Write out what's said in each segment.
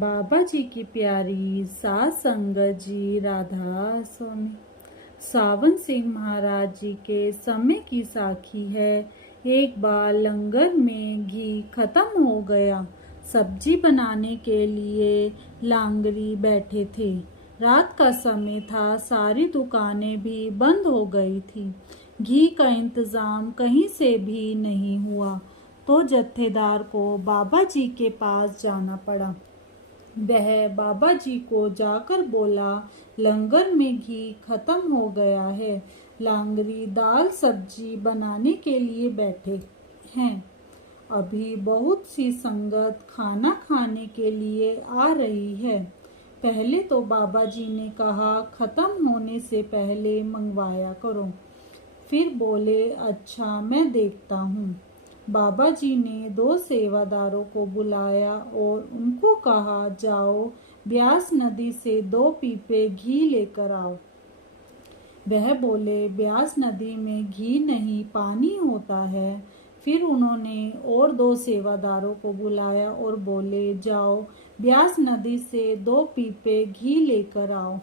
बाबा जी की प्यारी सात संगत जी, राधा स्वामी। सावन सिंह महाराज जी के समय की साखी है। एक बार लंगर में घी खत्म हो गया। सब्जी बनाने के लिए लांगरी बैठे थे। रात का समय था, सारी दुकानें भी बंद हो गई थी। घी का इंतजाम कहीं से भी नहीं हुआ, तो जत्थेदार को बाबा जी के पास जाना पड़ा। वह बाबा जी को जाकर बोला, लंगर में घी खत्म हो गया है। लांगरी दाल सब्जी बनाने के लिए बैठे हैं। अभी बहुत सी संगत खाना खाने के लिए आ रही है। पहले तो बाबा जी ने कहा, खत्म होने से पहले मंगवाया करो। फिर बोले, अच्छा मैं देखता हूँ। बाबा जी ने 2 सेवादारों को बुलाया और उनको कहा, जाओ ब्यास नदी से 2 पीपे घी लेकर आओ। वह बोले, ब्यास नदी में घी नहीं पानी होता है। फिर उन्होंने और 2 सेवादारों को बुलाया और बोले, जाओ ब्यास नदी से 2 पीपे घी लेकर आओ।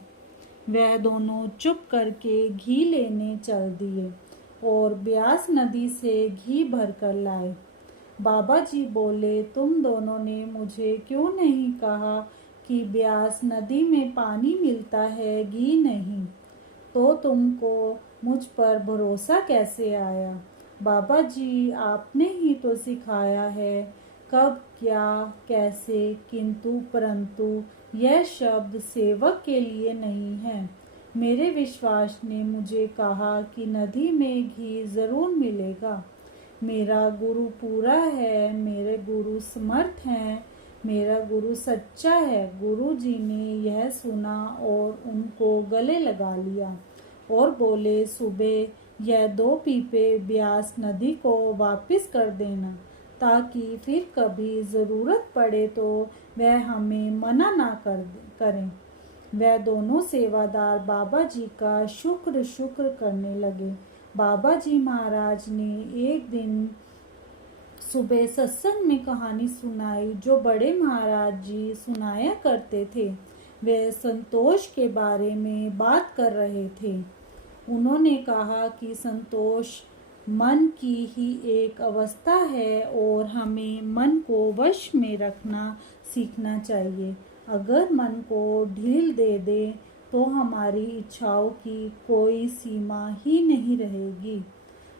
वह दोनों चुप करके घी लेने चल दिए और ब्यास नदी से घी भर कर लाए। बाबा जी बोले, तुम दोनों ने मुझे क्यों नहीं कहा कि ब्यास नदी में पानी मिलता है, घी नहीं? तो तुमको मुझ पर भरोसा कैसे आया? बाबा जी, आपने ही तो सिखाया है कब क्या कैसे, किंतु परंतु यह शब्द सेवक के लिए नहीं है। मेरे विश्वास ने मुझे कहा कि नदी में घी जरूर मिलेगा। मेरा गुरु पूरा है, मेरे गुरु समर्थ हैं, मेरा गुरु सच्चा है। गुरु जी ने यह सुना और उनको गले लगा लिया और बोले, सुबह यह 2 पीपे ब्यास नदी को वापस कर देना, ताकि फिर कभी ज़रूरत पड़े तो वह हमें मना ना करें। वह दोनों सेवादार बाबा जी का शुक्र करने लगे। बाबा जी महाराज ने एक दिन सुबह सत्संग में कहानी सुनाई जो बड़े महाराज जी सुनाया करते थे। वे संतोष के बारे में बात कर रहे थे। उन्होंने कहा कि संतोष मन की ही एक अवस्था है और हमें मन को वश में रखना सीखना चाहिए। अगर मन को ढील दे दे तो हमारी इच्छाओं की कोई सीमा ही नहीं रहेगी।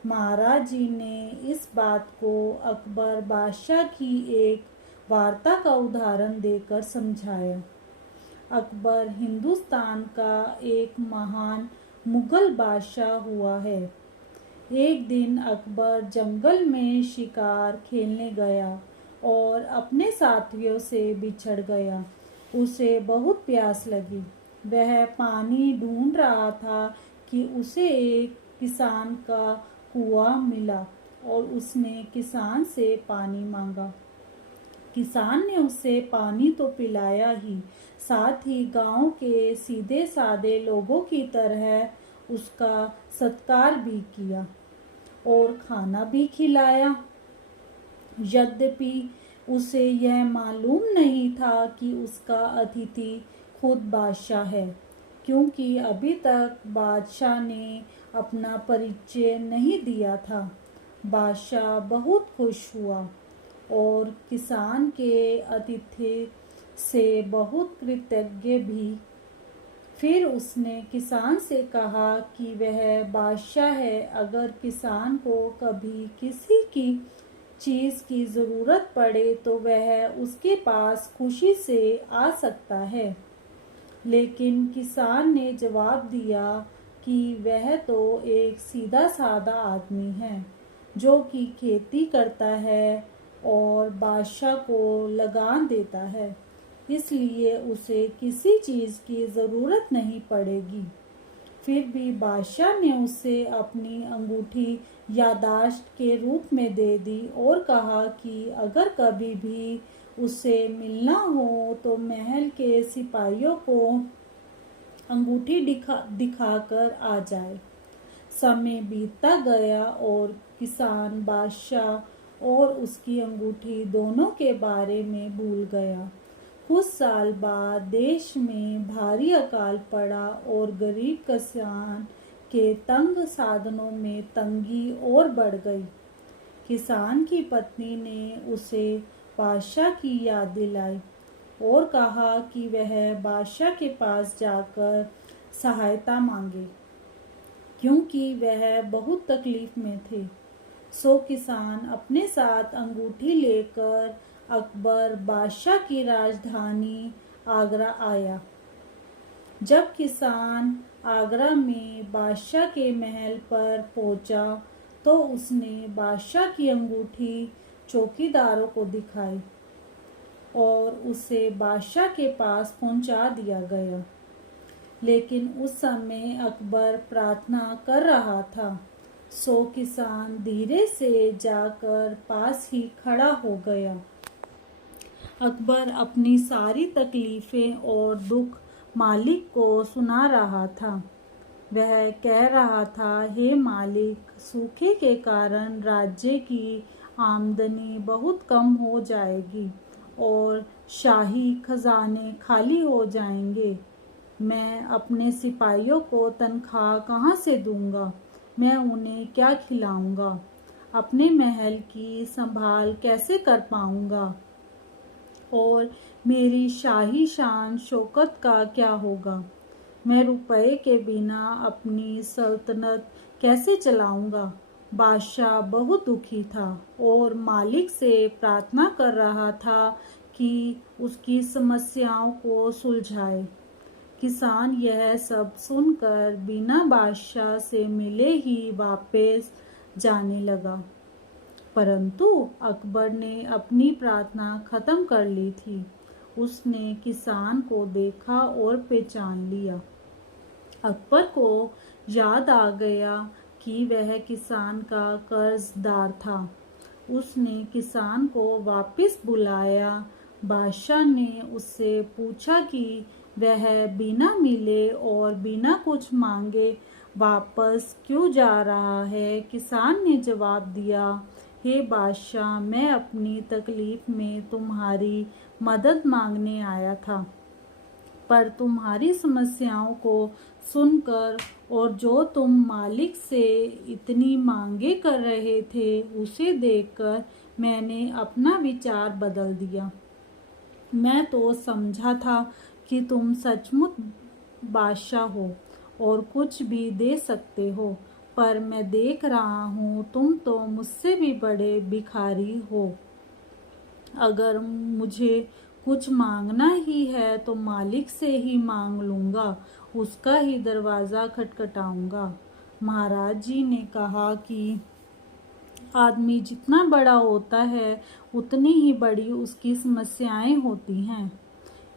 महाराज जी ने इस बात को अकबर बादशाह की एक वार्ता का उदाहरण देकर समझाया। अकबर हिंदुस्तान का एक महान मुगल बादशाह हुआ है। एक दिन अकबर जंगल में शिकार खेलने गया और अपने साथियों से बिछड़ गया। उसे बहुत प्यास लगी। वह पानी ढूंढ रहा था कि उसे एक किसान का कुआं मिला और उसने किसान से पानी मांगा। किसान ने उसे पानी तो पिलाया ही, साथ ही गांव के सीधे साधे लोगों की तरह उसका सत्कार भी किया और खाना भी खिलाया। यद्यपि उसे यह मालूम नहीं था कि उसका अतिथि खुद बादशाह है, क्योंकि अभी तक बादशाह ने अपना परिचय नहीं दिया था। बादशाह बहुत खुश हुआ और किसान के आतिथ्य से बहुत कृतज्ञ भी। फिर उसने किसान से कहा कि वह बादशाह है, अगर किसान को कभी किसी की चीज की जरूरत पड़े तो वह उसके पास खुशी से आ सकता है। लेकिन किसान ने जवाब दिया कि वह तो एक सीधा साधा आदमी है जो कि खेती करता है और बादशाह को लगान देता है, इसलिए उसे किसी चीज की जरूरत नहीं पड़ेगी। फिर भी बादशाह ने उसे अपनी अंगूठी यादाश्त के रूप में दे दी और कहा कि अगर कभी भी उसे मिलना हो तो महल के सिपाहियों को अंगूठी दिखाकर आ जाए। समय बीतता गया और किसान बादशाह और उसकी अंगूठी दोनों के बारे में भूल गया। कुछ साल बाद देश में भारी अकाल पड़ा और गरीब किसान के तंग साधनों में तंगी और बढ़ गई। किसान की पत्नी ने उसे बादशाह की याद दिलाई और कहा कि वह बादशाह के पास जाकर सहायता मांगे, क्योंकि वह बहुत तकलीफ में थे। सो किसान अपने साथ अंगूठी लेकर अकबर बादशाह की राजधानी आगरा आया। जब किसान आगरा में बादशाह के महल पर पहुंचा तो उसने बादशाह की अंगूठी चौकीदारों को दिखाई और उसे बादशाह के पास पहुंचा दिया गया। लेकिन उस समय अकबर प्रार्थना कर रहा था। सो किसान धीरे से जाकर पास ही खड़ा हो गया। अकबर अपनी सारी तकलीफें और दुख मालिक को सुना रहा था। वह कह रहा था, हे मालिक, सूखे के कारण राज्य की आमदनी बहुत कम हो जाएगी और शाही खजाने खाली हो जाएंगे। मैं अपने सिपाहियों को तनख्वाह कहाँ से दूंगा? मैं उन्हें क्या खिलाऊंगा? अपने महल की संभाल कैसे कर पाऊंगा? और मेरी शाही शान शौकत का क्या होगा? मैं रुपए के बिना अपनी सल्तनत कैसे चलाऊंगा? बादशाह बहुत दुखी था और मालिक से प्रार्थना कर रहा था कि उसकी समस्याओं को सुलझाए। किसान यह सब सुनकर बिना बादशाह से मिले ही वापस जाने लगा। परंतु अकबर ने अपनी प्रार्थना खत्म कर ली थी। उसने किसान को देखा और पहचान लिया। अकबर को याद आ गया कि वह किसान का कर्जदार था। उसने किसान को वापस बुलाया। बादशाह ने उससे पूछा कि वह बिना मिले और बिना कुछ मांगे वापस क्यों जा रहा है। किसान ने जवाब दिया, हे बादशाह, मैं अपनी तकलीफ में तुम्हारी मदद मांगने आया था, पर तुम्हारी समस्याओं को सुनकर और जो तुम मालिक से इतनी मांगे कर रहे थे उसे देखकर मैंने अपना विचार बदल दिया। मैं तो समझा था कि तुम सचमुच बादशाह हो और कुछ भी दे सकते हो, पर मैं देख रहा हूँ तुम तो मुझसे भी बड़े भिखारी हो। अगर मुझे कुछ मांगना ही है तो मालिक से ही मांग लूंगा, उसका ही दरवाज़ा खटखटाऊंगा। महाराज जी ने कहा कि आदमी जितना बड़ा होता है उतनी ही बड़ी उसकी समस्याएं होती हैं,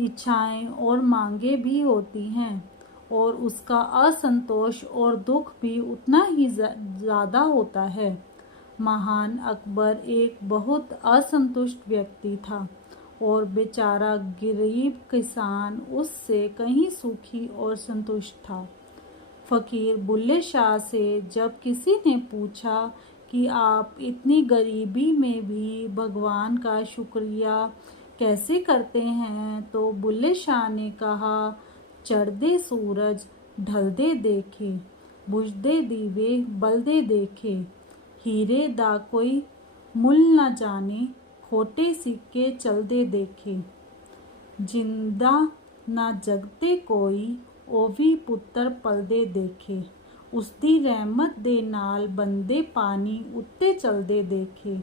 इच्छाएं और मांगे भी होती हैं, और उसका असंतोष और दुख भी उतना ही ज़्यादा होता है। महान अकबर एक बहुत असंतुष्ट व्यक्ति था और बेचारा गरीब किसान उससे कहीं सुखी और संतुष्ट था। फकीर बुल्ले शाह से जब किसी ने पूछा कि आप इतनी गरीबी में भी भगवान का शुक्रिया कैसे करते हैं, तो बुल्ले शाह ने कहा, चढ़दे सूरज ढलदे देखे, बुझदे दीवे बलदे देखे, हीरे दा कोई मुल न जाने, खोटे सिक्के चलदे देखे, जिंदा ना जगते कोई, ओवी पुत्र पलदे देखे, उसदी रहमत दे नाल बंदे पानी उत्ते चलदे देखे,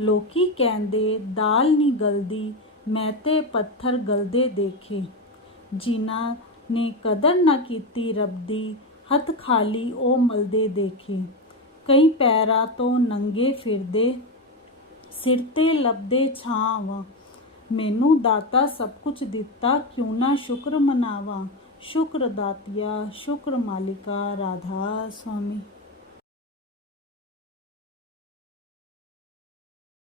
लोकी कहंदे दाल नी गलदी, मैं ते पत्थर गलदे देखे, जिन्हां ने कदर ना कीती रब दी, हथ खाली ओ मलदे देखे, कई पैरा तो नंगे फिरदे, सिर ते लभदे छावां, मैनू दाता सब कुछ दिता, क्यों ना शुक्र मनावा। शुक्र दातिया, शुक्र मालिका, राधा स्वामी।